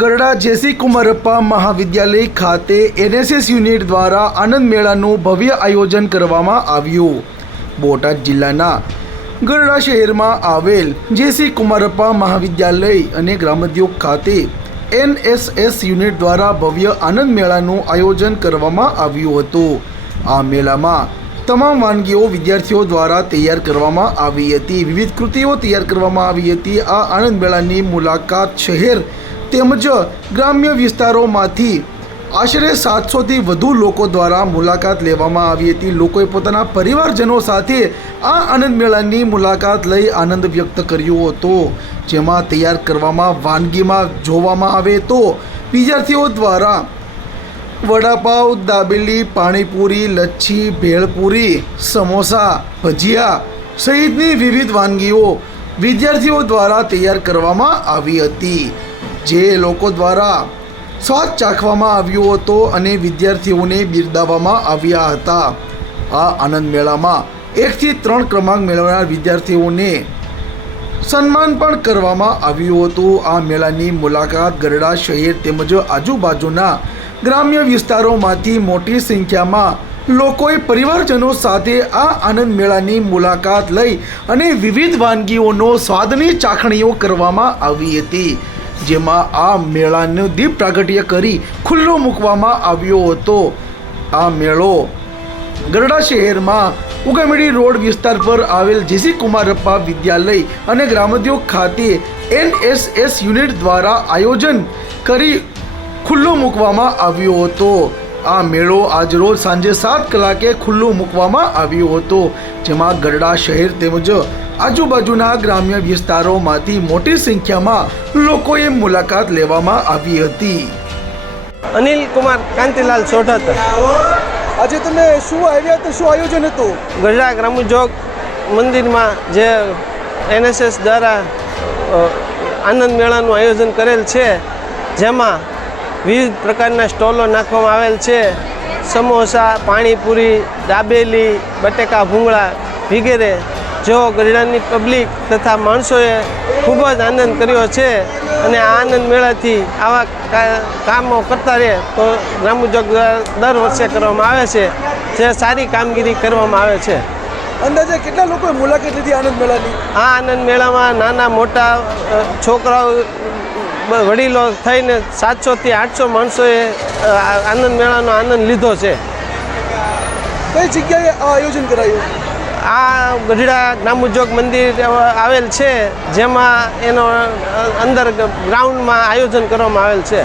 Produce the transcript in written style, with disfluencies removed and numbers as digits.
ગરડા જેસી કુમારપ્પા મહાવિદ્યાલય ખાતે NSS unit દ્વારા આનંદ મેળાનું ભવ્ય આયોજન કરવામાં આવ્યું। બોટાદ જિલ્લાના ગરડા શહેરમાં આવેલ જેસી કુમારપ્પા મહાવિદ્યાલય અને ગ્રામોદ્યોગ ખાતે એનએસએસ યુનિટ દ્વારા ભવ્ય આનંદ મેળાનું આયોજન કરવામાં આવ્યું હતું। આ મેળામાં તમામ વાનગીઓ વિદ્યાર્થીઓ દ્વારા તૈયાર કરવામાં આવી હતી। વિવિધ કૃતિઓ તૈયાર કરવામાં આવી હતી। આ આનંદ મેળાની મુલાકાત શહેર તેમજ ગ્રામ્ય વિસ્તારોમાંથી આશરે 700થી વધુ લોકો દ્વારા મુલાકાત લેવામાં આવી હતી। લોકોએ પોતાના પરિવારજનો સાથે આ આનંદ મેળાની મુલાકાત લઈ આનંદ વ્યક્ત કર્યો હતો। જેમાં તૈયાર કરવામાં વાનગીમાં જોવામાં આવે તો વિદ્યાર્થીઓ દ્વારા વડાપાવ, દાબેલી, પાણીપુરી, લચ્છી, ભેળપુરી, સમોસા, ભજીયા સહિતની વિવિધ વાનગીઓ વિદ્યાર્થીઓ દ્વારા તૈયાર કરવામાં આવી હતી। જે લોકો દ્વારા સ્વાદ ચાખવામાં આવ્યો હતો અને વિદ્યાર્થીઓને બિરદાવવામાં આવ્યા હતા। આ આનંદ મેળામાં 1 થી 3 ક્રમાંક મેળવનાર વિદ્યાર્થીઓને સન્માન પણ કરવામાં આવ્યું હતું। આ મેળાની મુલાકાત ગરડા શહેર તેમજ આજુબાજુના ગ્રામ્ય વિસ્તારોમાંથી મોટી સંખ્યામાં લોકોએ પરિવારજનો સાથે આ આનંદ મેળાની મુલાકાત લઈ અને વિવિધ વાનગીઓનો સ્વાદની ચાખણીઓ કરવામાં આવી હતી। જેમાં આ મેળાનું દીપ પ્રાગટ્ય કરી ખુલ્લો મૂકવામાં આવ્યો હતો। આ મેળો ગરડા શહેરમાં ઉગામેડી રોડ વિસ્તાર પર આવેલ જેસી કુમારપ્પા વિદ્યાલય અને ગ્રામોદ્યોગ ખાતે એનએસએસ યુનિટ દ્વારા આયોજન કરી ખુલ્લો મૂકવામાં આવ્યો હતો। આ મેળો આજરોજ સાંજે 7 કલાકે ખુલ્લો મૂકવામાં આવ્યો હતો। જેમાં ગરડા શહેર તેમજ આજુબાજુના ગ્રામ્ય વિસ્તારોમાંથી મોટી સંખ્યામાં લોકોએ મુલાકાત લેવામાં આવી હતી। અનિલ કુમાર કાંતિલાલ સોઢત। આજે તમે શું આવ્યા તો શું આયોજન હતું? ગરડા ગ્રામોદ્યોગ મંદિરમાં જે એનએસએસ દ્વારા આનંદ મેળાનું આયોજન કરેલ છે, જેમાં વિવિધ પ્રકારના સ્ટોલો નાખવામાં આવેલ છે। સમોસા, પાણીપુરી, દાબેલી, બટેકા ભૂંગળા વગેરે જો ગરડાની પબ્લિક તથા માણસોએ ખૂબ જ આનંદ કર્યો છે। અને આ આનંદ મેળાથી આવા કામો કરતા રહે તો ગ્રામોદ્યોગ દર વર્ષે કરવામાં આવે છે, જે સારી કામગીરી કરવામાં આવે છે। અંદાજે કેટલા લોકોએ મુલાકાત લીધી આનંદ મેળાની? આ આનંદ મેળામાં નાના મોટા છોકરાઓ વડીલો થઈને 700થી 800 માણસોએ આનંદ મેળાનો આનંદ લીધો છે। કઈ જગ્યાએ આ આયોજન કરાયું? આ ગઢડા ગ્રામોદ્યોગ મંદિર આવેલ છે, જેમાં એનો અંદર ગ્રાઉન્ડમાં આયોજન કરવામાં આવેલ છે।